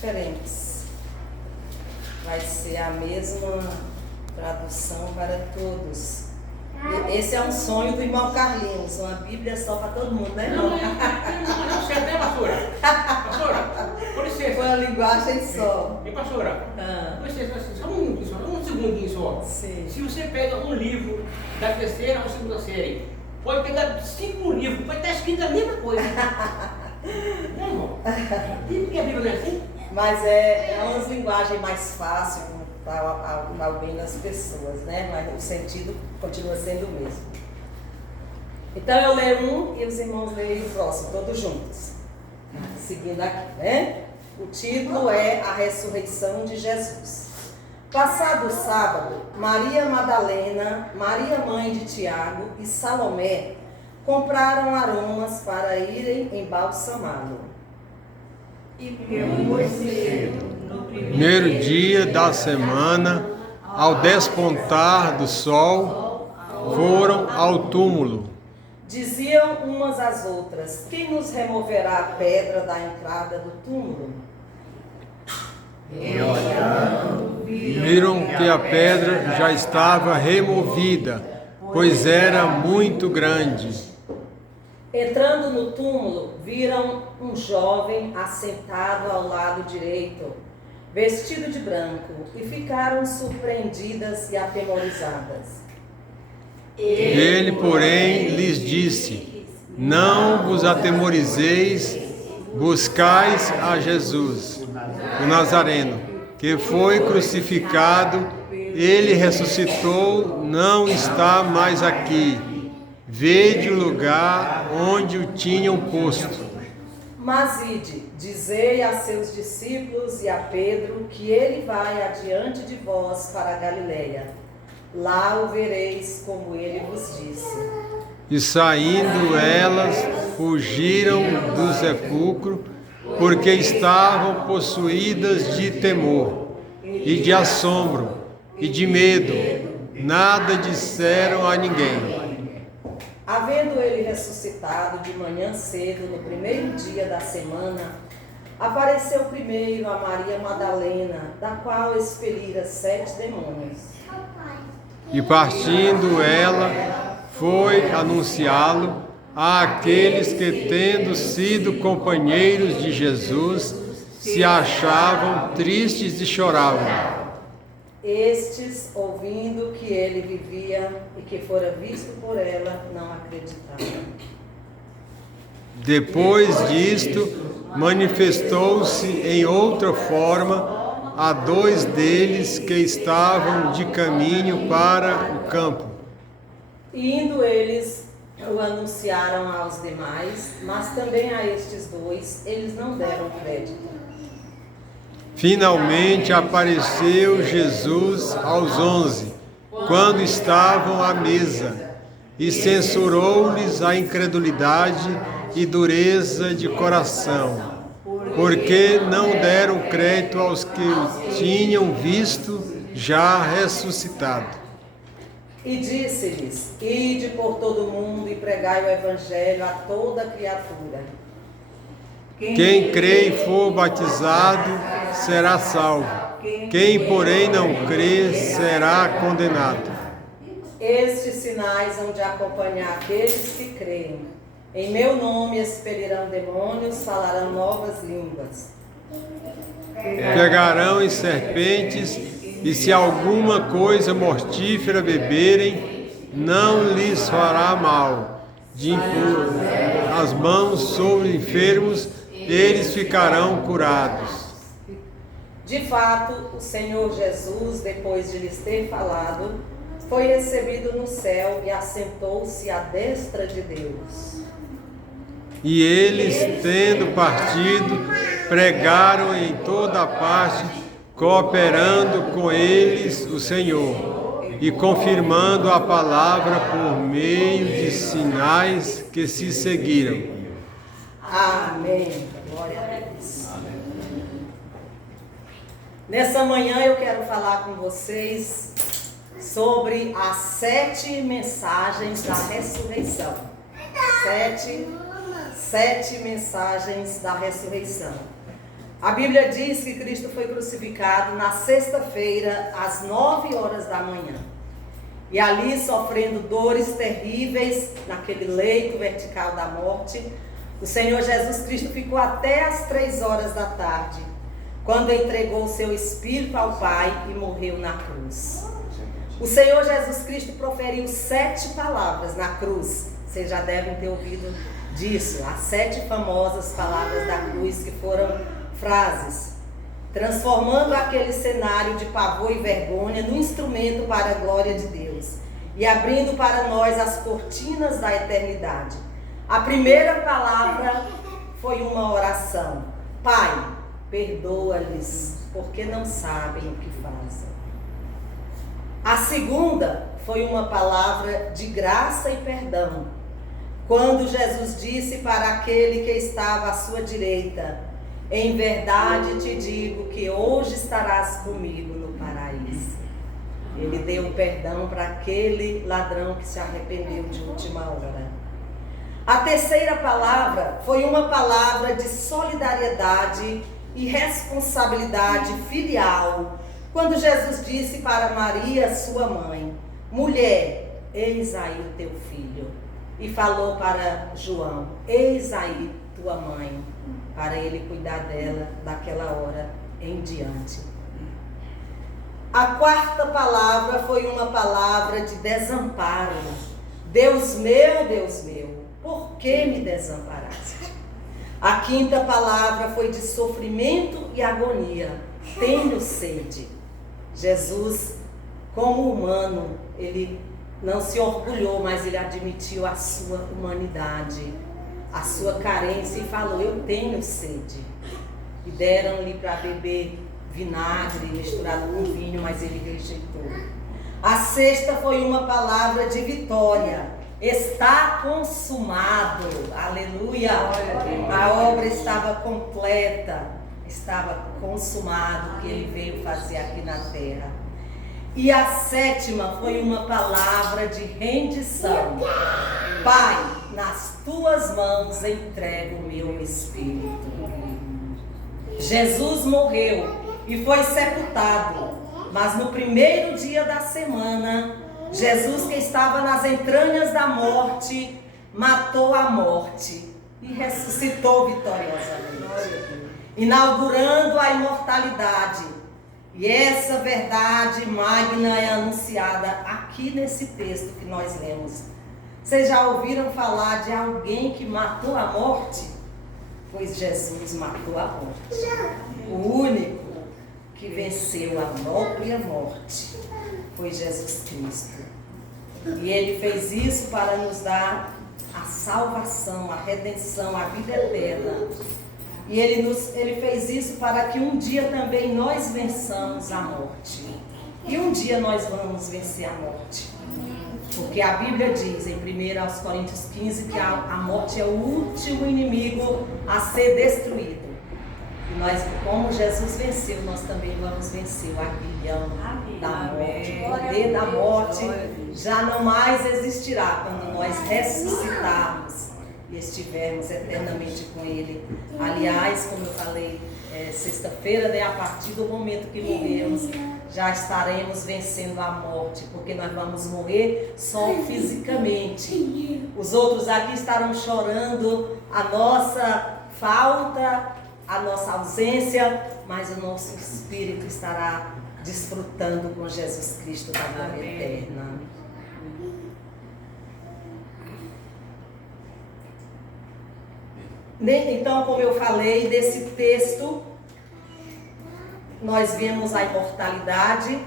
diferentes. Vai ser a mesma tradução para todos. E esse é um sonho do irmão Carlinhos, uma Bíblia só para todo mundo, né, irmão? Não, certo, né, pastora? Pastora, com licença. Foi uma linguagem só. E pastora, com licença, só um minutinho só, um segundinho só. Sim. Se você pega um livro da terceira ou segunda série, pode pegar 5 livros, pode estar escrito a mesma coisa. Não, irmão? Porque a Bíblia não é assim? Mas é umas linguagens mais fáceis para algumas pessoas, né? Mas o sentido continua sendo o mesmo. Então eu leio um e os irmãos leem o próximo, todos juntos. Seguindo aqui, né? O título é A Ressurreição de Jesus. Passado o sábado, Maria Madalena, Maria mãe de Tiago e Salomé compraram aromas para irem embalsamá-lo. E muito cedo, no Primeiro dia da semana, ao despontar do sol, foram ao túmulo. Diziam umas às outras: quem nos removerá a pedra da entrada do túmulo? E olhando, Viram que a pedra já estava removida, pois era muito grande. Entrando no túmulo, viram um jovem assentado ao lado direito, vestido de branco, e ficaram surpreendidas e atemorizadas. Ele, porém, lhes disse: não vos atemorizeis, buscais a Jesus, o Nazareno, que foi crucificado, ele ressuscitou, não está mais aqui. Vede o lugar onde o tinham posto. Mas ide, dizei a seus discípulos e a Pedro que ele vai adiante de vós para a Galileia. Lá o vereis como ele vos disse. E saindo elas, fugiram do sepulcro, porque estavam possuídas de temor, e de assombro, e de medo. Nada disseram a ninguém. Havendo ele ressuscitado de manhã cedo, no primeiro dia da semana, apareceu primeiro a Maria Madalena, da qual expelira 7 demônios. E partindo ela, foi anunciá-lo àqueles que, tendo sido companheiros de Jesus, se achavam tristes e choravam. Estes, ouvindo que ele vivia e que fora visto por ela, não acreditaram. Depois disto, manifestou-se em outra forma a 2 deles que estavam de caminho para o campo. Indo eles, o anunciaram aos demais, mas também a estes 2, eles não deram crédito. Finalmente apareceu Jesus aos 11, quando estavam à mesa, e censurou-lhes a incredulidade e dureza de coração, porque não deram crédito aos que o tinham visto já ressuscitado. E disse-lhes: ide por todo o mundo e pregai o evangelho a toda criatura. Quem crê e for batizado será salvo. Quem, porém, não crê será condenado. Estes sinais hão de acompanhar aqueles que creem. Em meu nome expelirão demônios, falarão novas línguas. Pegarão em serpentes, e se alguma coisa mortífera beberem, não lhes fará mal. De impor as mãos sobre enfermos, eles ficarão curados. De fato, o Senhor Jesus, depois de lhes ter falado, foi recebido no céu e assentou-se à destra de Deus. E eles, tendo partido, pregaram em toda parte, cooperando com eles o Senhor, e confirmando a palavra por meio de sinais que se seguiram. Amém. Glória a Deus. Nessa manhã eu quero falar com vocês sobre as 7 mensagens da ressurreição. 7 mensagens da ressurreição. A Bíblia diz que Cristo foi crucificado na sexta-feira, às 9 horas da manhã. E ali, sofrendo dores terríveis, naquele leito vertical da morte, o Senhor Jesus Cristo ficou até às 3 horas da tarde, quando entregou o seu espírito ao Pai e morreu na cruz. O Senhor Jesus Cristo proferiu 7 palavras na cruz. Vocês já devem ter ouvido disso, as 7 famosas palavras da cruz, que foram frases, transformando aquele cenário de pavor e vergonha num instrumento para a glória de Deus e abrindo para nós as cortinas da eternidade. A primeira palavra foi uma oração: Pai, perdoa-lhes, porque não sabem o que fazem. A segunda foi uma palavra de graça e perdão, quando Jesus disse para aquele que estava à sua direita: em verdade te digo que hoje estarás comigo no paraíso. Ele deu perdão para aquele ladrão que se arrependeu de última hora. A terceira palavra foi uma palavra de solidariedade e responsabilidade filial, quando Jesus disse para Maria, sua mãe: mulher, eis aí o teu filho. E falou para João: eis aí tua mãe, para ele cuidar dela daquela hora em diante. A quarta palavra foi uma palavra de desamparo. Deus meu, por que me desamparaste? A quinta palavra foi de sofrimento e agonia. Tenho sede. Jesus, como humano, ele não se orgulhou, mas ele admitiu a sua humanidade, a sua carência, e falou: eu tenho sede. E deram-lhe para beber vinagre misturado com vinho, mas ele rejeitou. A sexta foi uma palavra de vitória: está consumado. Aleluia! A obra estava completa, estava consumado o que ele veio fazer aqui na terra. E a sétima foi uma palavra de rendição: Pai, nas tuas mãos entrego o meu espírito. Jesus morreu e foi sepultado, mas no primeiro dia da semana, Jesus, que estava nas entranhas da morte, matou a morte e ressuscitou vitoriosamente, inaugurando a imortalidade. E essa verdade magna é anunciada aqui nesse texto que nós lemos. Vocês já ouviram falar de alguém que matou a morte? Pois Jesus matou a morte. O único que venceu a própria morte foi Jesus Cristo. E ele fez isso para nos dar a salvação, a redenção, a vida eterna. E ele fez isso para que um dia também nós vençamos a morte. E um dia nós vamos vencer a morte. Porque a Bíblia diz em 1 Coríntios 15 que a morte é o último inimigo a ser destruído. E nós, como Jesus venceu, nós também vamos vencer o aguilhão da morte. O poder da morte já não mais existirá quando nós ressuscitarmos e estivermos eternamente com Ele. Aliás, como eu falei, sexta-feira, né, a partir do momento que morrermos, já estaremos vencendo a morte, porque nós vamos morrer só fisicamente. Os outros aqui estarão chorando a nossa falta, a nossa ausência, mas o nosso espírito estará desfrutando com Jesus Cristo da glória eterna. Então, como eu falei, desse texto, nós vemos a imortalidade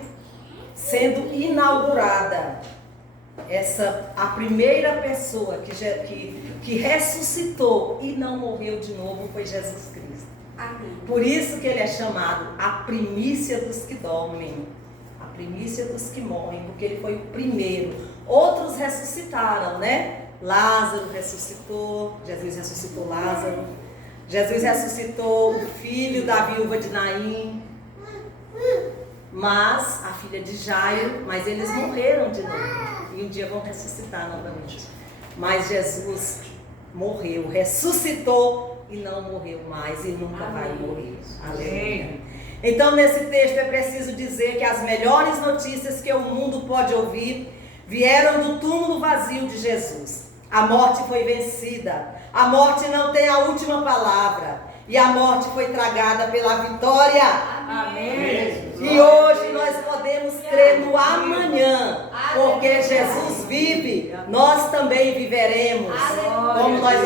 sendo inaugurada. A primeira pessoa que ressuscitou e não morreu de novo foi Jesus Cristo. Amém. Por isso que ele é chamado a primícia dos que dormem, a primícia dos que morrem, porque ele foi o primeiro. Outros ressuscitaram, né? Lázaro ressuscitou, Jesus ressuscitou Lázaro, Jesus ressuscitou o filho da viúva de Naim, mas a filha de Jairo, mas eles morreram de novo e um dia vão ressuscitar novamente. Mas Jesus morreu, ressuscitou e não morreu mais e nunca vai Amém. morrer. Aleluia. Então, nesse texto é preciso dizer que as melhores notícias que o mundo pode ouvir vieram do túmulo vazio de Jesus. A morte foi vencida. A morte não tem a última palavra. E a morte foi tragada pela vitória. Amém. E hoje nós podemos crer no amanhã, porque Jesus vive, nós também viveremos. Como nós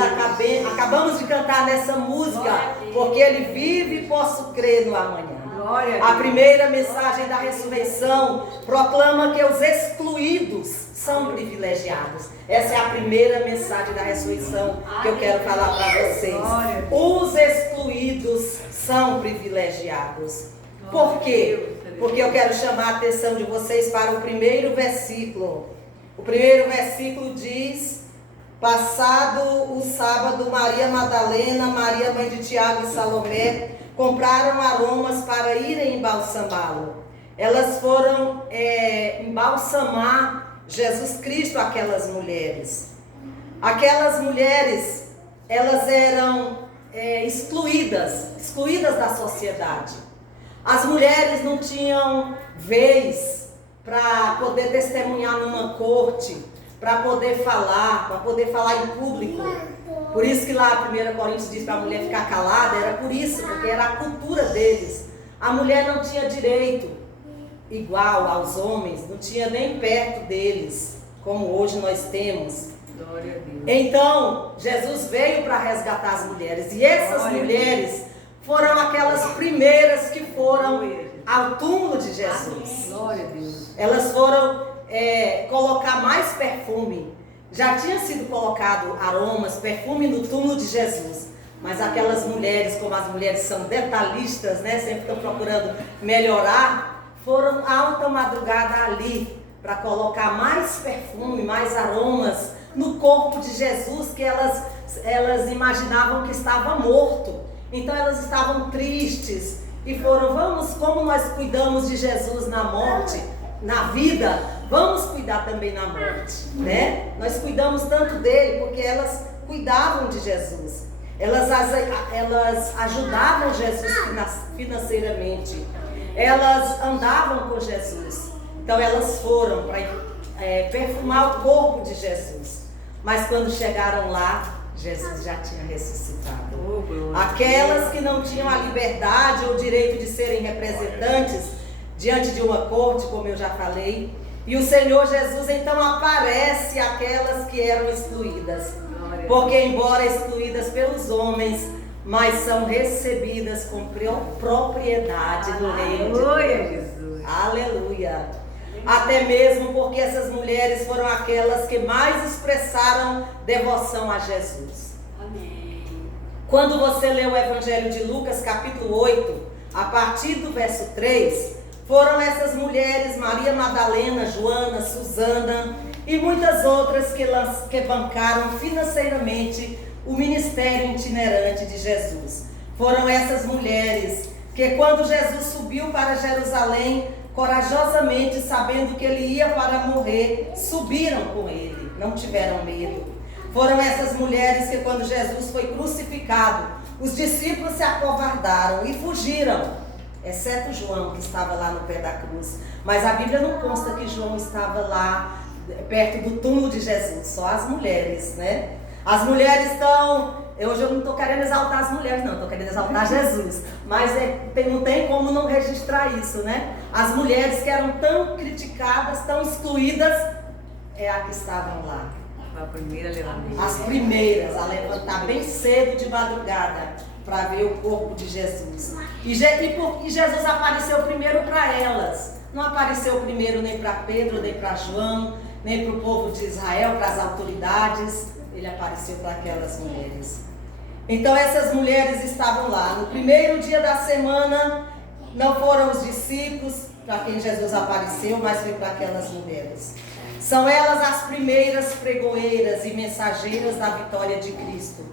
acabamos de cantar nessa música, porque Ele vive e posso crer no amanhã. A primeira mensagem da ressurreição proclama que os excluídos são privilegiados. Essa é a primeira mensagem da ressurreição que eu quero falar para vocês. Os excluídos são privilegiados. Por quê? Porque eu quero chamar a atenção de vocês para o primeiro versículo. O primeiro versículo diz: passado o sábado, Maria Madalena, Maria mãe de Tiago e Salomé compraram aromas para irem embalsamá-lo. Elas foram embalsamar Jesus Cristo, aquelas mulheres. Aquelas mulheres, elas eram excluídas da sociedade. As mulheres não tinham vez para poder testemunhar numa corte, para poder falar em público. Por isso que lá 1 Coríntios diz para a mulher ficar calada, era por isso, porque era a cultura deles. A mulher não tinha direito igual aos homens, não tinha nem perto deles, como hoje nós temos. Glória a Deus. Então, Jesus veio para resgatar as mulheres, e essas mulheres foram aquelas primeiras que foram ao túmulo de Jesus. Glória a Deus. Elas foram colocar mais perfume. Já tinha sido colocado aromas, perfume no túmulo de Jesus. Mas aquelas mulheres, como as mulheres são detalhistas, né, sempre estão procurando melhorar, foram alta madrugada ali para colocar mais perfume, mais aromas no corpo de Jesus, que elas imaginavam que estava morto. Então elas estavam tristes e foram: vamos, como nós cuidamos de Jesus na morte, na vida, vamos cuidar também na morte, né? Nós cuidamos tanto dele porque elas cuidavam de Jesus. Elas ajudavam Jesus financeiramente. Elas andavam com Jesus. Então elas foram para perfumar o corpo de Jesus. Mas quando chegaram lá, Jesus já tinha ressuscitado. Aquelas que não tinham a liberdade ou o direito de serem representantes diante de uma corte, como eu já falei, e o Senhor Jesus então aparece àquelas que eram excluídas, porque embora excluídas pelos homens, mas são recebidas com propriedade no reino de Deus. Jesus. Aleluia! Até mesmo porque essas mulheres foram aquelas que mais expressaram devoção a Jesus. Amém. Quando você lê o Evangelho de Lucas, capítulo 8, a partir do verso 3, foram essas mulheres, Maria Madalena, Joana, Susana e muitas outras que bancaram financeiramente o ministério itinerante de Jesus. Foram essas mulheres que, quando Jesus subiu para Jerusalém, corajosamente, sabendo que ele ia para morrer, subiram com ele, não tiveram medo. Foram essas mulheres que, quando Jesus foi crucificado, os discípulos se acovardaram e fugiram, exceto João, que estava lá no pé da cruz. Mas a Bíblia não consta que João estava lá perto do túmulo de Jesus, só as mulheres, né? As mulheres estão... Hoje eu não estou querendo exaltar as mulheres, não, estou querendo exaltar Jesus. Mas não tem como não registrar isso, né? As mulheres que eram tão criticadas, tão excluídas, é a que estavam lá. A primeira a levantar. As primeiras a levantar bem cedo de madrugada para ver o corpo de Jesus. E Jesus apareceu primeiro para elas. Não apareceu primeiro nem para Pedro, nem para João, nem para o povo de Israel, para as autoridades. Ele apareceu para aquelas mulheres. Então essas mulheres estavam lá. No primeiro dia da semana, não foram os discípulos para quem Jesus apareceu, mas foi para aquelas mulheres. São elas as primeiras pregoeiras e mensageiras da vitória de Cristo.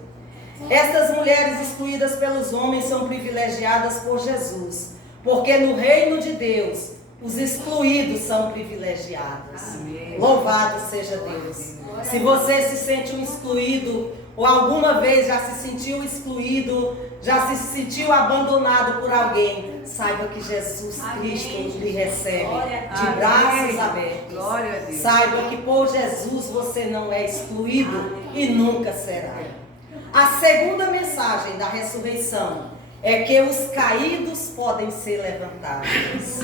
Estas mulheres excluídas pelos homens são privilegiadas por Jesus, porque no reino de Deus os excluídos são privilegiados. Amém. Louvado seja Deus. Se você se sente um excluído, ou alguma vez já se sentiu excluído, já se sentiu abandonado por alguém, saiba que Jesus Cristo lhe recebe de braços abertos. Glória a Deus. Saiba que por Jesus você não é excluído e nunca será. A segunda mensagem da ressurreição é que os caídos podem ser levantados.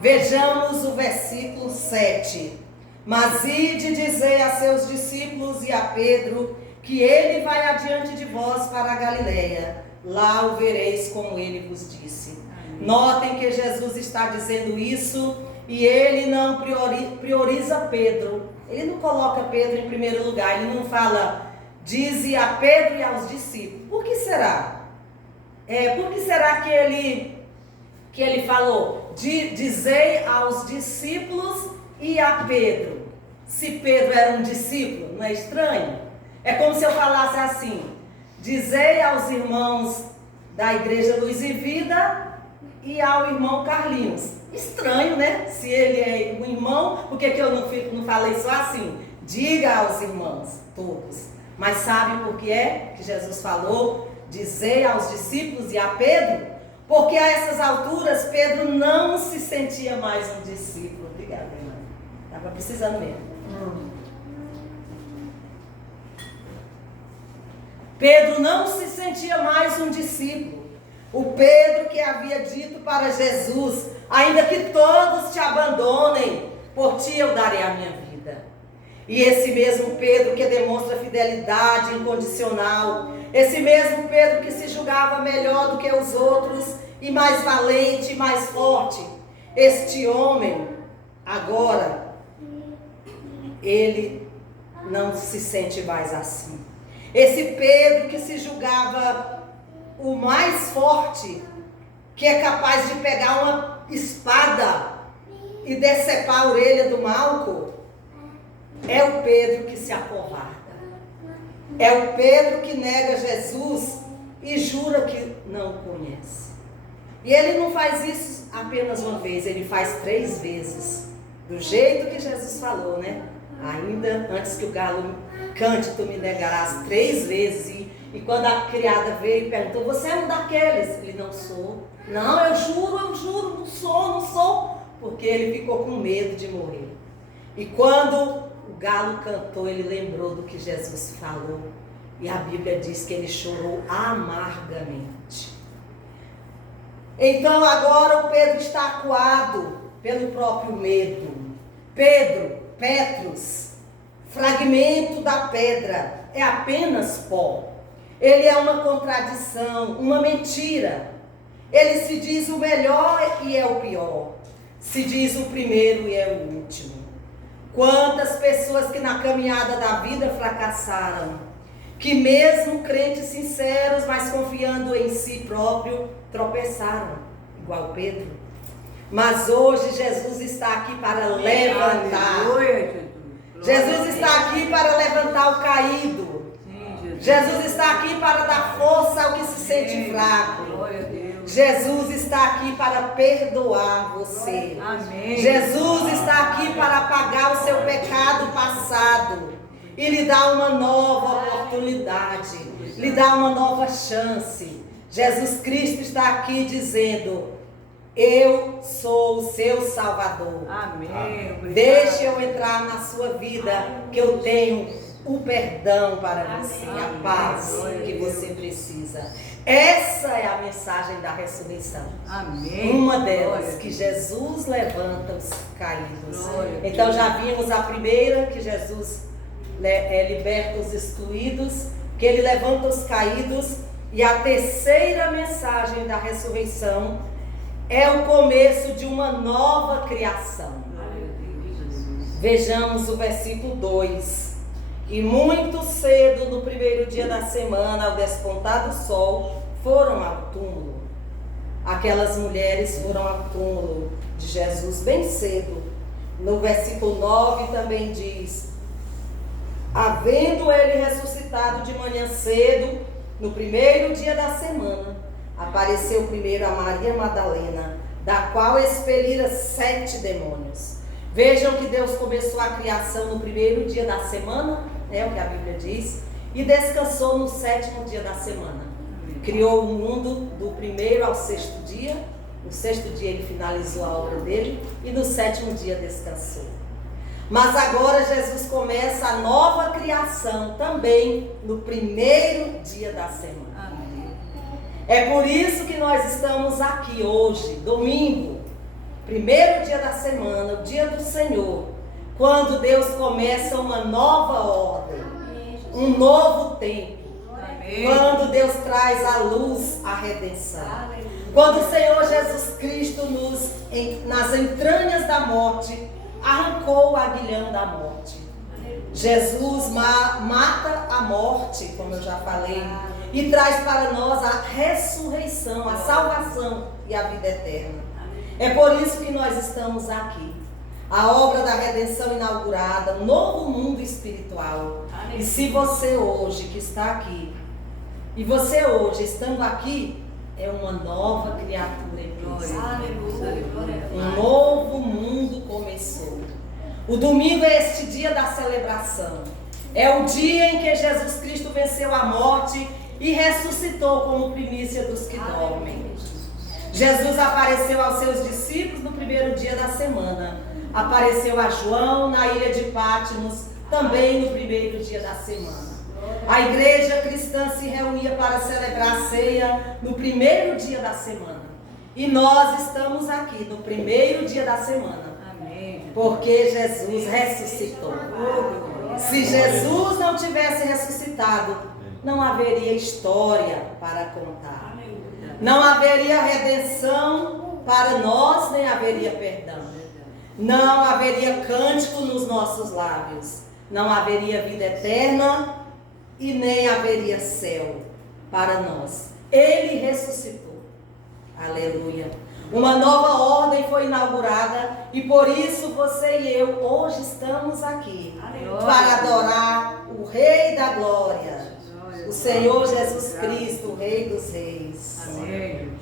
Vejamos o versículo 7. Mas ide dizer a seus discípulos e a Pedro que ele vai adiante de vós para a Galileia. Lá o vereis como ele vos disse. Notem que Jesus está dizendo isso e ele não prioriza Pedro. Ele não coloca Pedro em primeiro lugar. Ele não fala, dize a Pedro e aos discípulos. Por que será? Por que será que ele falou, dizei aos discípulos e a Pedro? Se Pedro era um discípulo, não é estranho? É como se eu falasse assim, dizei aos irmãos da Igreja Luz e Vida e ao irmão Carlinhos. Estranho, né? Se ele é um irmão, por que eu não falei só assim? Diga aos irmãos, todos. Mas sabe por que é que Jesus falou, dizei aos discípulos e a Pedro? Porque a essas alturas Pedro não se sentia mais um discípulo. Obrigada, irmã. Estava precisando mesmo. Pedro não se sentia mais um discípulo. O Pedro que havia dito para Jesus, ainda que todos te abandonem, por ti eu darei a minha vida. E esse mesmo Pedro que demonstra fidelidade incondicional, esse mesmo Pedro que se julgava melhor do que os outros, e mais valente, e mais forte, este homem, agora, ele não se sente mais assim. Esse Pedro que se julgava o mais forte, que é capaz de pegar uma espada e decepar a orelha do Malco, é o Pedro que se acovarda. É o Pedro que nega Jesus e jura que não o conhece. E ele não faz isso apenas uma vez, ele faz 3 vezes. Do jeito que Jesus falou, né? Ainda antes que o galo cante, tu me negarás 3 vezes. E quando a criada veio e perguntou, você é um daqueles? Ele, não sou. Não, eu juro, não sou. Porque ele ficou com medo de morrer. E quando o galo cantou, ele lembrou do que Jesus falou. E a Bíblia diz que ele chorou amargamente. Então agora o Pedro está acuado pelo próprio medo. Petrus, fragmento da pedra, é apenas pó. Ele é uma contradição, uma mentira. Ele se diz o melhor e é o pior. Se diz o primeiro e é o último. Quantas pessoas que na caminhada da vida fracassaram, que mesmo crentes sinceros, mas confiando em si próprio, tropeçaram, igual Pedro. Mas hoje Jesus está aqui para levantar. Jesus está aqui para levantar o caído. Jesus está aqui para dar força ao que se sente fraco. Jesus está aqui para perdoar você. Jesus está aqui para apagar o seu pecado passado e lhe dar uma nova oportunidade, lhe dar uma nova chance. Jesus Cristo está aqui dizendo, eu sou o seu Salvador. Amém. Deixe eu entrar na sua vida, que eu tenho o perdão para você, a paz que você precisa. Essa é a mensagem da ressurreição. Amém. Uma delas, que Jesus levanta os caídos. Então já vimos a primeira, que Jesus liberta os excluídos, que ele levanta os caídos. E a terceira mensagem da ressurreição é o começo de uma nova criação. Vejamos o versículo 2. E muito cedo, no primeiro dia da semana, ao despontar do sol, foram ao túmulo. Aquelas mulheres foram ao túmulo de Jesus bem cedo. No versículo 9 também diz, havendo ele ressuscitado de manhã cedo, no primeiro dia da semana, apareceu primeiro a Maria Madalena, da qual expelira 7 demônios. Vejam que Deus começou a criação no primeiro dia da semana, é o que a Bíblia diz, e descansou no 7º dia da semana. Criou o mundo do primeiro ao 6º dia. No 6º dia ele finalizou a obra dele e no 7º dia descansou. Mas agora Jesus começa a nova criação também no primeiro dia da semana. É por isso que nós estamos aqui hoje, domingo, primeiro dia da semana, o dia do Senhor, quando Deus começa uma nova ordem, um novo tempo, quando Deus traz à luz a redenção, quando o Senhor Jesus Cristo nas entranhas da morte, arrancou o aguilhão da morte. Jesus mata a morte, como eu já falei, e traz para nós a ressurreição, a salvação e a vida eterna. É por isso que nós estamos aqui. A obra da redenção inaugurada, um novo mundo espiritual. E se você hoje que está aqui, e você hoje estando aqui, é uma nova criatura em Cristo. Um novo mundo começou. O domingo é este dia da celebração. É o dia em que Jesus Cristo venceu a morte e ressuscitou como primícia dos que dormem. Jesus apareceu aos seus discípulos no primeiro dia da semana. Apareceu a João na ilha de Patmos, também no primeiro dia da semana. A igreja cristã se reunia para celebrar a ceia no primeiro dia da semana. E nós estamos aqui no primeiro dia da semana. Porque Jesus ressuscitou. Se Jesus não tivesse ressuscitado, não haveria história para contar. Não haveria redenção para nós, nem haveria perdão. Não haveria cântico nos nossos lábios. Não haveria vida eterna e nem haveria céu para nós. Ele ressuscitou. Aleluia. Uma nova ordem foi inaugurada e por isso você e eu hoje estamos aqui para adorar o Rei da Glória, o Senhor Jesus Cristo, o Rei dos Reis. Amém.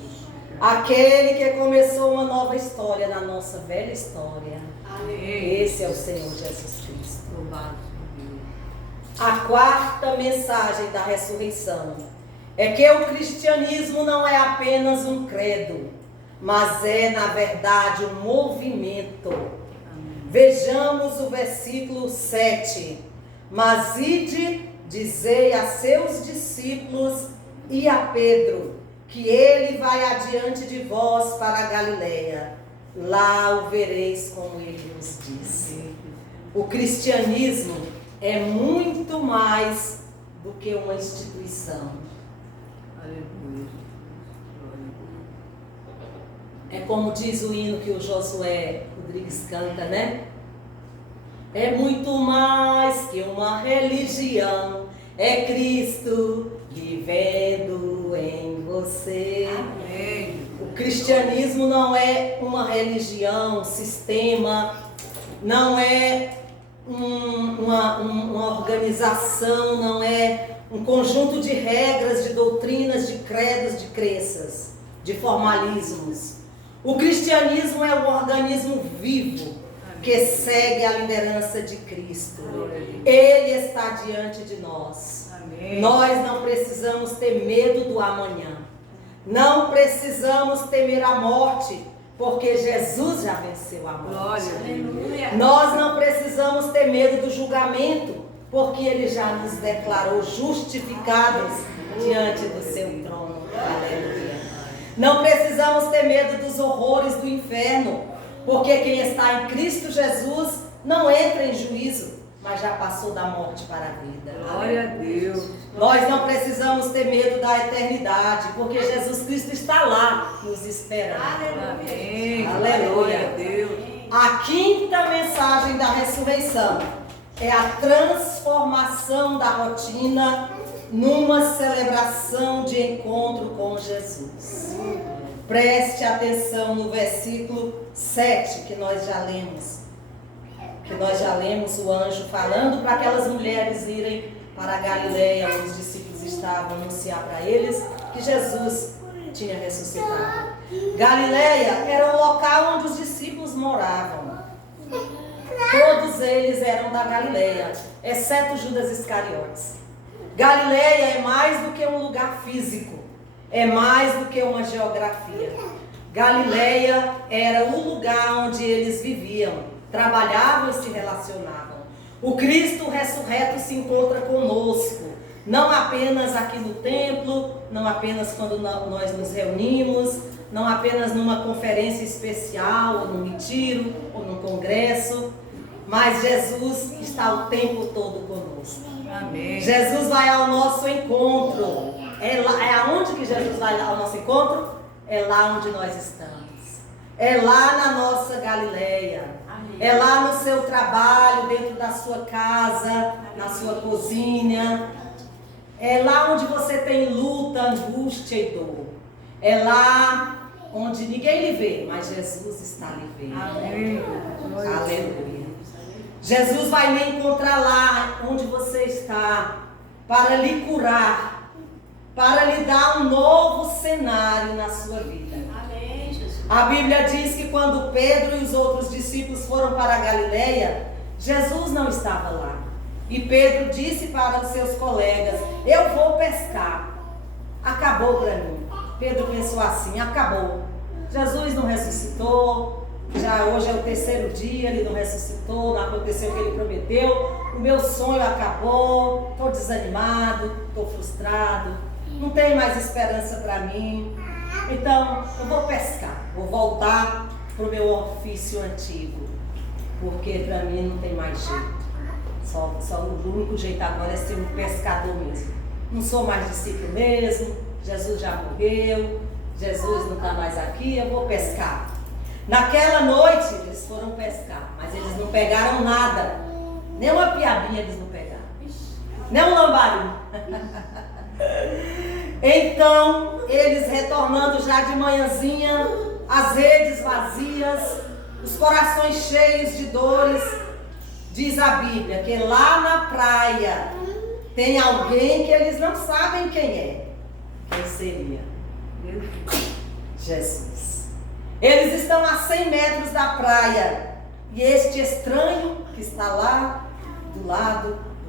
Aquele que começou uma nova história na nossa velha história. Amém. Esse é o Senhor Jesus Cristo. A quarta mensagem da ressurreição é que o cristianismo não é apenas um credo, mas é, na verdade, um movimento. Vejamos o versículo 7. Mas ide, dizei a seus discípulos e a Pedro, que ele vai adiante de vós para a Galileia. Lá o vereis como ele vos disse. O cristianismo é muito mais do que uma instituição. É como diz o hino que o Josué Rodrigues canta, né? É muito mais que uma religião, é Cristo vivendo em você. Amém. O cristianismo não é uma religião, um sistema, não é uma organização, não é um conjunto de regras, de doutrinas, de credos, de crenças, de formalismos. O cristianismo é um organismo vivo que segue a liderança de Cristo. Ele está diante de nós. Amém. Nós não precisamos ter medo do amanhã. Não precisamos temer a morte, porque Jesus já venceu a morte. Glória. Nós não precisamos ter medo do julgamento, porque Ele já nos declarou justificados diante do seu trono. Aleluia. Não precisamos ter medo dos horrores do inferno, porque quem está em Cristo Jesus não entra em juízo, mas já passou da morte para a vida. Glória a Deus. Nós não precisamos ter medo da eternidade, porque Jesus Cristo está lá nos esperando. Amém. Aleluia. Glória a Deus. A quinta mensagem da ressurreição é a transformação da rotina numa celebração de encontro com Jesus. Preste atenção no versículo 7 que nós já lemos. O anjo falando para aquelas mulheres irem para a Galileia, onde os discípulos estavam, anunciar para eles que Jesus tinha ressuscitado. Galileia era o local onde os discípulos moravam. Todos eles eram da Galileia, exceto Judas Iscariotes. Galileia é mais do que um lugar físico, é mais do que uma geografia. Galileia era o lugar onde eles viviam, trabalhavam e se relacionavam. O Cristo ressurreto se encontra conosco, não apenas aqui no templo, não apenas quando nós nos reunimos, não apenas numa conferência especial, ou num retiro, ou num congresso, mas Jesus está o tempo todo conosco. Amém. Jesus vai ao nosso encontro. É aonde que Jesus vai ao nosso encontro? É lá onde nós estamos. É lá na nossa Galileia. É lá no seu trabalho, dentro da sua casa, na sua cozinha. É lá onde você tem luta, angústia e dor. É lá onde ninguém lhe vê, mas Jesus está lhe vendo. Amém. Aleluia. Jesus vai lhe encontrar lá onde você está, para lhe curar, para lhe dar um novo cenário na sua vida. Amém, Jesus. A Bíblia diz que quando Pedro e os outros discípulos foram para a Galileia, Jesus não estava lá. E Pedro disse para os seus colegas: eu vou pescar. Acabou para mim. Pedro pensou assim: acabou. Jesus não ressuscitou. Já hoje é o 3º dia, ele não ressuscitou, não aconteceu o que ele prometeu. O meu sonho acabou, estou desanimado, estou frustrado, não tem mais esperança para mim. Então, eu vou pescar, vou voltar para o meu ofício antigo, porque para mim não tem mais jeito. Só o único jeito agora é ser um pescador mesmo. Não sou mais discípulo mesmo, Jesus já morreu, Jesus não está mais aqui, eu vou pescar. Naquela noite eles foram pescar, mas eles não pegaram nada. Nem uma piabinha eles não pegaram. Nem um lambari. Então, eles retornando já de manhãzinha, as redes vazias, os corações cheios de dores, diz a Bíblia que lá na praia tem alguém que eles não sabem quem é. Quem seria? Jesus. Eles estão a 100 metros da praia e este estranho que está lá do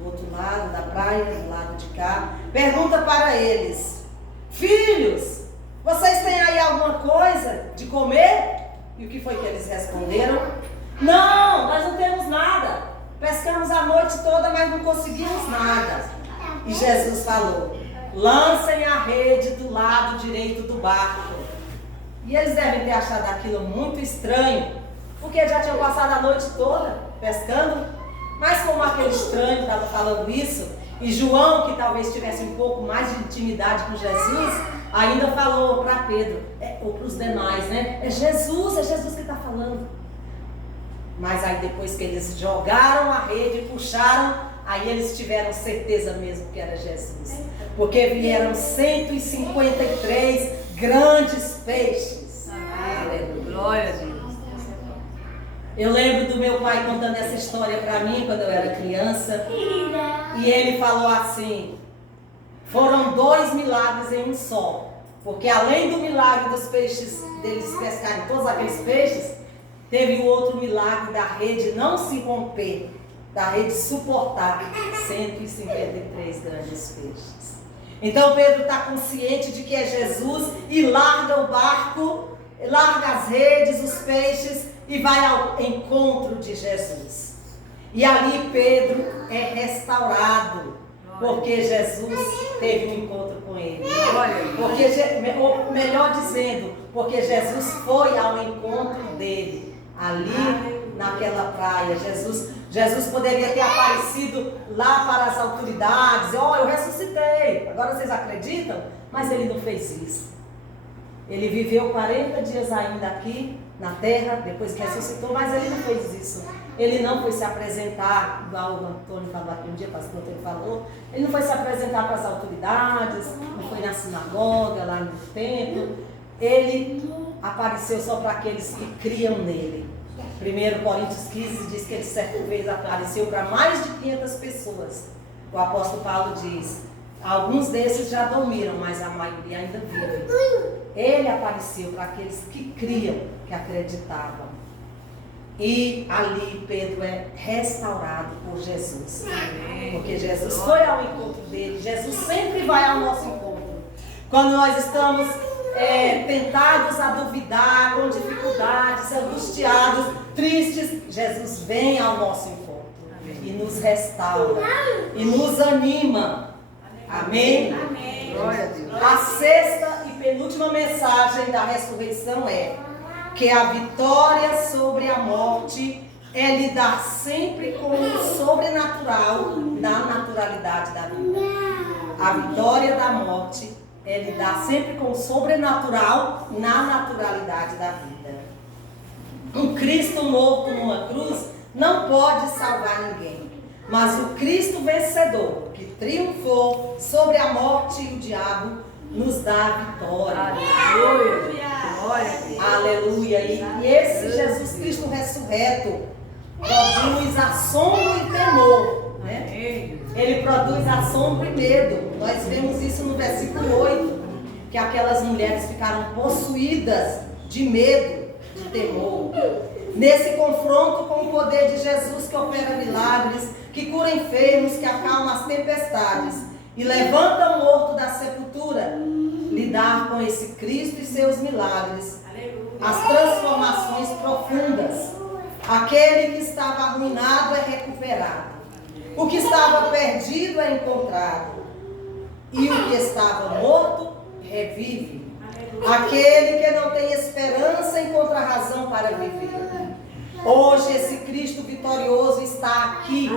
outro lado da praia, do lado de cá, pergunta para eles: filhos, vocês têm aí alguma coisa de comer? E o que foi que eles responderam? Não, nós não temos nada. Pescamos a noite toda, mas não conseguimos nada. E Jesus falou: lancem a rede do lado direito do barco. E eles devem ter achado aquilo muito estranho, porque já tinham passado a noite toda pescando. Mas como aquele estranho estava falando isso, e João, que talvez tivesse um pouco mais de intimidade com Jesus, ainda falou para Pedro, ou para os demais, né? É Jesus que está falando. Mas aí depois que eles jogaram a rede e puxaram, aí eles tiveram certeza mesmo que era Jesus. Porque vieram 153 grandes peixes. Aleluia. Glória a Deus. Eu lembro do meu pai contando essa história para mim quando eu era criança. E ele falou assim: foram 2 milagres em um só. Porque além do milagre dos peixes, deles pescarem todos aqueles peixes, teve o outro milagre da rede não se romper, da rede suportar 153 grandes peixes. Então Pedro está consciente de que é Jesus e larga o barco, larga as redes, os peixes e vai ao encontro de Jesus. E ali Pedro é restaurado, porque Jesus teve um encontro com ele. Porque, ou melhor dizendo, porque Jesus foi ao encontro dele, ali naquela praia. Jesus poderia ter aparecido lá para as autoridades: ó, eu ressuscitei, agora vocês acreditam? Mas ele não fez isso. Ele viveu 40 dias ainda aqui na terra, depois que ressuscitou, mas ele não fez isso. Ele não foi se apresentar, igual o Antônio falou aqui um dia, o pastor Antônio falou, ele não foi se apresentar para as autoridades, não foi na sinagoga, lá no templo. Ele apareceu só para aqueles que criam nele. 1 Coríntios 15 diz que ele certa vez apareceu para mais de 500 pessoas. O apóstolo Paulo diz: Alguns desses já dormiram, mas a maioria ainda vive. Ele apareceu para aqueles que criam, que acreditavam. E ali Pedro é restaurado por Jesus. Porque Jesus foi ao encontro dele. Jesus sempre vai ao nosso encontro. Quando nós estamos tentados a duvidar, com dificuldades, angustiados, tristes, Jesus vem ao nosso encontro. E nos restaura. E nos anima. Amém? Amém. Glória a Deus. A sexta e penúltima mensagem da ressurreição é que a vitória sobre a morte é lidar sempre com o sobrenatural na naturalidade da vida. A vitória da morte é lidar sempre com o sobrenatural na naturalidade da vida. Um Cristo morto numa cruz não pode salvar ninguém, mas o Cristo vencedor, que triunfou sobre a morte e o diabo, nos dá a vitória. Aleluia. Glória a Deus. Aleluia. E esse Jesus Cristo ressurreto produz assombro e temor, né? Ele produz assombro e medo. Nós vemos isso no versículo 8, que aquelas mulheres ficaram possuídas de medo, de temor. Nesse confronto com o poder de Jesus, que opera milagres, que cura enfermos, que acalma as tempestades e levanta o morto da sepultura, lidar com esse Cristo e seus milagres, as transformações profundas. Aquele que estava arruinado é recuperado, o que estava perdido é encontrado, e o que estava morto revive. Aquele que não tem esperança encontra razão para viver. Hoje esse Cristo vitorioso está aqui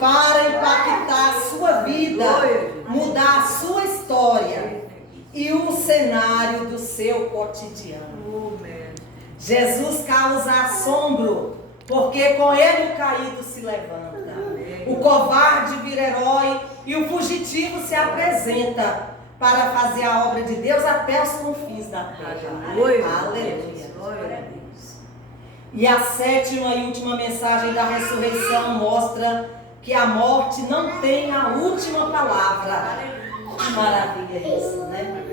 para impactar a sua vida, mudar a sua história e o cenário do seu cotidiano. Jesus causa assombro, porque com ele o caído se levanta. O covarde vira herói e o fugitivo se apresenta para fazer a obra de Deus até os confins da terra. Aleluia. E a sétima e última mensagem da ressurreição mostra que a morte não tem a última palavra. Que maravilha isso, né?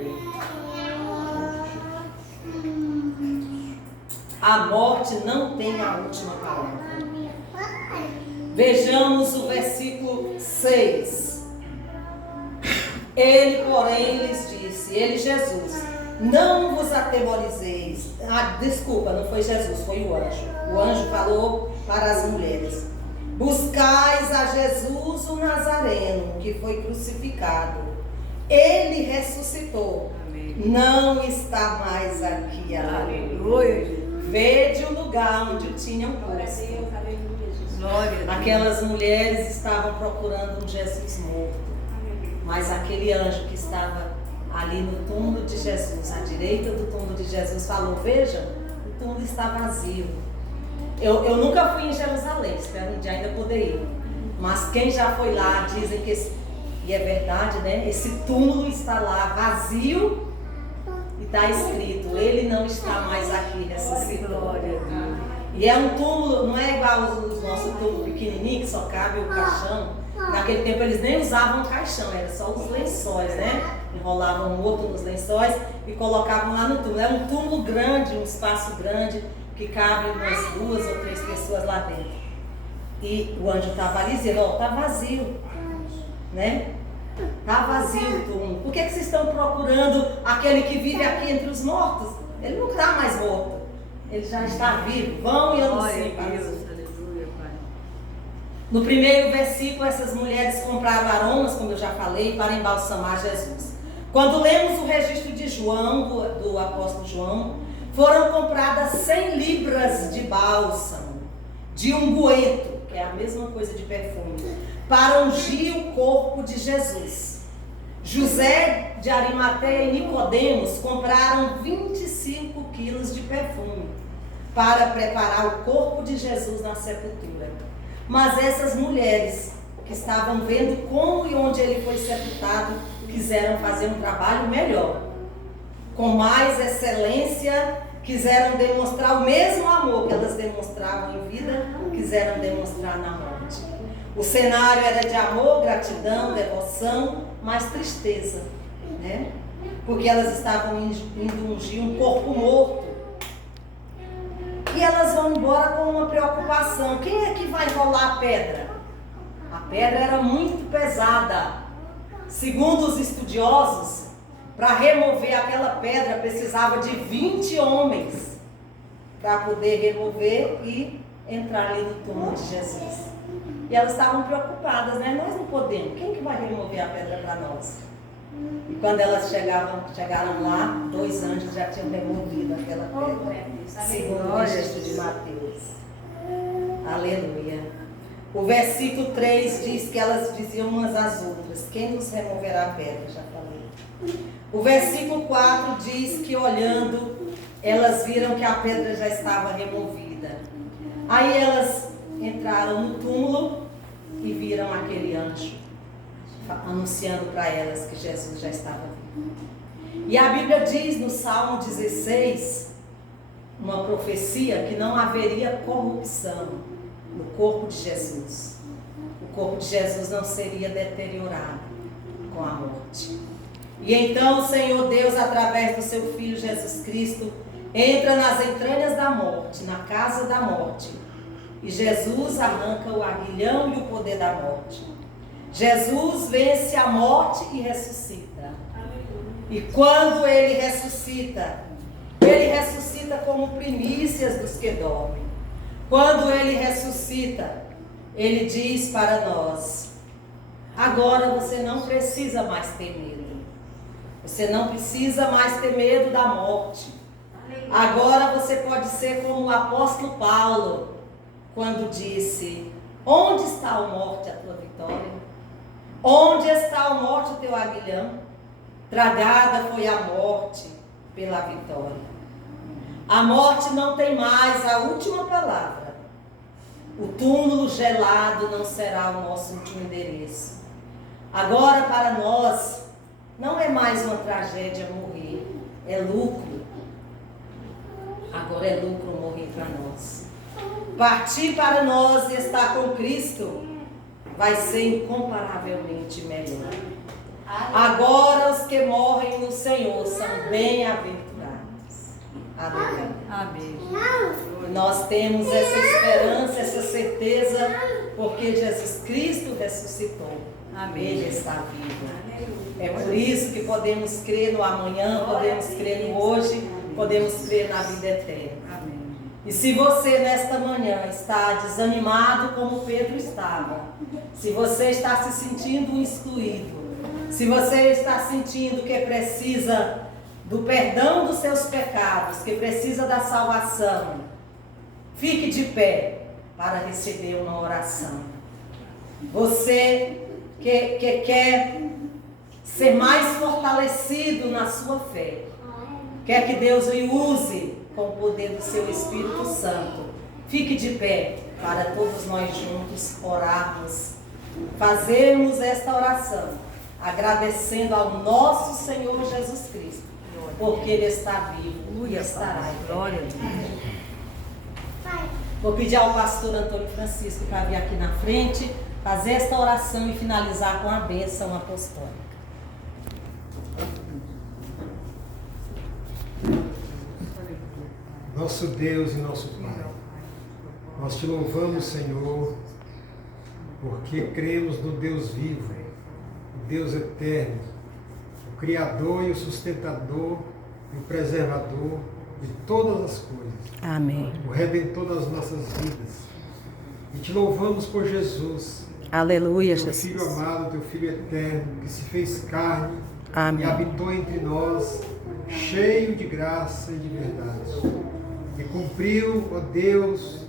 A morte não tem a última palavra. Vejamos o versículo 6. Ele, porém, lhes disse, ele, Jesus, não vos atemorizeis. Desculpa, não foi Jesus, foi o anjo. O anjo falou para as mulheres: buscais a Jesus o Nazareno, que foi crucificado. Ele ressuscitou. Amém. Não está mais aqui. Aleluia. Vede o lugar onde o tinham posto. Aquelas mulheres estavam procurando um Jesus morto. Mas aquele anjo que estava ali no túmulo de Jesus, à direita do túmulo de Jesus, falou: veja, o túmulo está vazio. Eu nunca fui em Jerusalém, espero um dia ainda poder ir. Mas quem já foi lá dizem que, e é verdade, né? Esse túmulo está lá vazio e está escrito: ele não está mais aqui, ressuscitou. E é um túmulo, não é igual os nossos túmulos pequenininhos, que só cabe o caixão. Naquele tempo eles nem usavam caixão, era só os lençóis, né? Enrolavam o morto nos lençóis e colocavam lá no túmulo. É um túmulo grande, um espaço grande, que cabe umas 2 ou 3 pessoas lá dentro. E o anjo estava ali dizendo: ó, está vazio, né? Está vazio o túmulo. Por que vocês estão procurando aquele que vive aqui entre os mortos? Ele não está mais morto, ele já está vivo. Vão e anunciem para os outros. No primeiro versículo, essas mulheres compraram aromas, como eu já falei, para embalsamar Jesus. Quando lemos o registro de João, do apóstolo João, foram compradas 100 libras de bálsamo, de unguento, que é a mesma coisa de perfume, para ungir o corpo de Jesus. José de Arimateia e Nicodemos compraram 25 quilos de perfume para preparar o corpo de Jesus na sepultura. Mas essas mulheres que estavam vendo como e onde ele foi sepultado, quiseram fazer um trabalho melhor. Com mais excelência, quiseram demonstrar o mesmo amor que elas demonstravam em vida, quiseram demonstrar na morte. O cenário era de amor, gratidão, devoção, mas tristeza, né? Porque elas estavam indo ungir um corpo morto. E elas vão embora com uma preocupação. Quem é que vai rolar a pedra? A pedra era muito pesada. Segundo os estudiosos, para remover aquela pedra precisava de 20 homens para poder remover e entrar ali no túmulo de Jesus. E elas estavam preocupadas, né? Nós não podemos. Quem que vai remover a pedra para nós? E quando elas chegaram lá, 2 anjos já tinham removido aquela pedra. Segundo o texto de Mateus. Aleluia. O versículo 3 diz que elas diziam umas às outras: quem nos removerá a pedra? Já falei. O versículo 4 diz que olhando, elas viram que a pedra já estava removida. Aí elas entraram no túmulo e viram aquele anjo anunciando para elas que Jesus já estava vivo. E a Bíblia diz no Salmo 16, uma profecia, que não haveria corrupção no corpo de Jesus. O corpo de Jesus não seria deteriorado com a morte. E então o Senhor Deus, através do seu Filho Jesus Cristo, entra nas entranhas da morte, na casa da morte. E Jesus arranca o aguilhão e o poder da morte. Jesus vence a morte e ressuscita. E quando ele ressuscita como primícias dos que dormem. Quando ele ressuscita, ele diz para nós: agora você não precisa mais ter medo. Você não precisa mais ter medo da morte. Agora você pode ser como o apóstolo Paulo, quando disse: onde está a morte, a tua vitória? Onde está a morte, o teu aguilhão? Tragada foi a morte pela vitória. A morte não tem mais a última palavra. O túmulo gelado não será o nosso último endereço. Agora, para nós, não é mais uma tragédia morrer, é lucro. Agora é lucro morrer para nós. Partir para nós e estar com Cristo vai ser incomparavelmente melhor. Agora os que morrem no Senhor são bem-aventurados. Amém. Amém. Nós temos essa esperança, essa certeza, porque Jesus Cristo ressuscitou. Amém. Ele está vivo. É por isso que podemos crer no amanhã, podemos crer no hoje, podemos crer na vida eterna. Amém. E se você nesta manhã está desanimado como Pedro estava, se você está se sentindo excluído, se você está sentindo que precisa do perdão dos seus pecados, que precisa da salvação, fique de pé para receber uma oração. Você que quer ser mais fortalecido na sua fé, quer que Deus o use com o poder do seu Espírito Santo, fique de pé para todos nós juntos orarmos, fazermos esta oração, agradecendo ao nosso Senhor Jesus Cristo, porque Ele está vivo e estará em glória. Vou pedir ao pastor Antônio Francisco para vir aqui na frente, fazer esta oração e finalizar com a bênção apostólica. Nosso Deus e nosso Pai, nós te louvamos, Senhor, porque cremos no Deus vivo, o Deus eterno, o Criador e o sustentador e o preservador de todas as coisas. Amém. O Redentor das nossas vidas. E te louvamos por Jesus, Aleluia, teu Jesus. Filho amado, teu Filho eterno, que se fez carne Amém. e habitou entre nós, cheio de graça e de verdade. E cumpriu, ó Deus,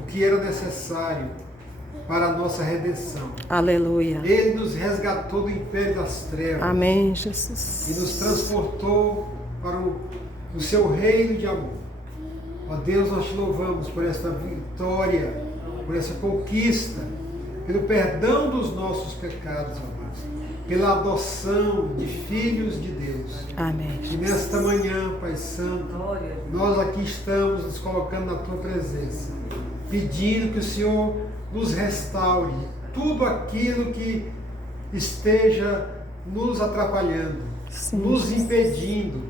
o que era necessário para a nossa redenção. Aleluia. Ele nos resgatou do império das trevas. Amém, Jesus. E nos transportou para o seu reino de amor. Ó Deus, nós te louvamos por esta vitória, por essa conquista, pelo perdão dos nossos pecados, ó Deus, pela adoção de filhos de Deus. Amém. E nesta manhã, Pai Santo, nós aqui estamos nos colocando na Tua presença, pedindo que o Senhor nos restaure tudo aquilo que esteja nos atrapalhando, Sim. nos impedindo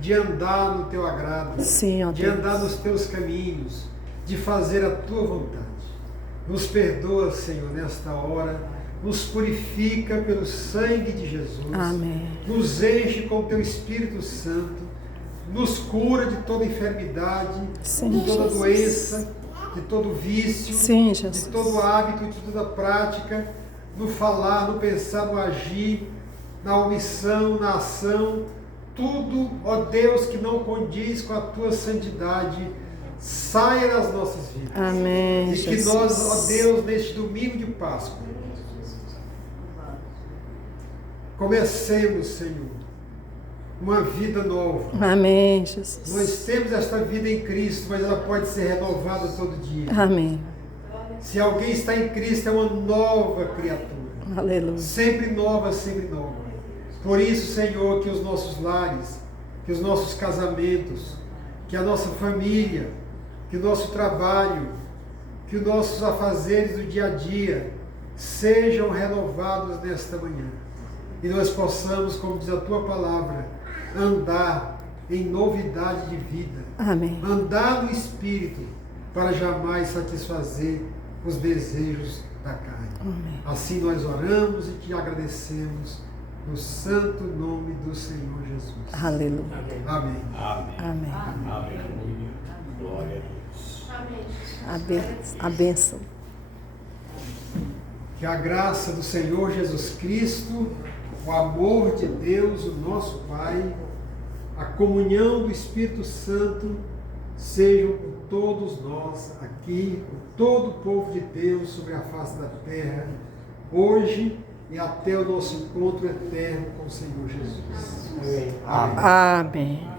de andar no teu agrado, Sim, ó de Deus. andar nos teus caminhos, de fazer a tua vontade. Nos perdoa, Senhor, nesta hora, nos purifica pelo sangue de Jesus, Amém. nos enche com o teu Espírito Santo, nos cura de toda enfermidade, Sim, de toda Jesus. doença, de todo vício, Sim, de Jesus. todo hábito, de toda prática, no falar, no pensar, no agir, na omissão, na ação, tudo, ó Deus, que não condiz com a tua santidade, saia das nossas vidas. Amém, E que Jesus. nós, ó Deus, neste domingo de Páscoa, comecemos, Senhor, uma vida nova. Amém, Jesus. Nós temos esta vida em Cristo, mas ela pode ser renovada todo dia. Amém. Se alguém está em Cristo, é uma nova criatura. Aleluia. Sempre nova, sempre nova. Por isso, Senhor, que os nossos lares, que os nossos casamentos, que a nossa família, que o nosso trabalho, que os nossos afazeres do dia a dia sejam renovados nesta manhã. E nós possamos, como diz a tua palavra, andar em novidade de vida. Amém. Andar no Espírito para jamais satisfazer os desejos da carne. Amém. Assim nós oramos e te agradecemos no santo nome do Senhor Jesus. Aleluia. Amém. Amém. Amém. Aleluia. Glória a Deus. A bênção. Que a graça do Senhor Jesus Cristo, o amor de Deus, o nosso Pai, a comunhão do Espírito Santo, sejam com todos nós aqui, com todo o povo de Deus sobre a face da terra, hoje e até o nosso encontro eterno com o Senhor Jesus. Amém. Amém.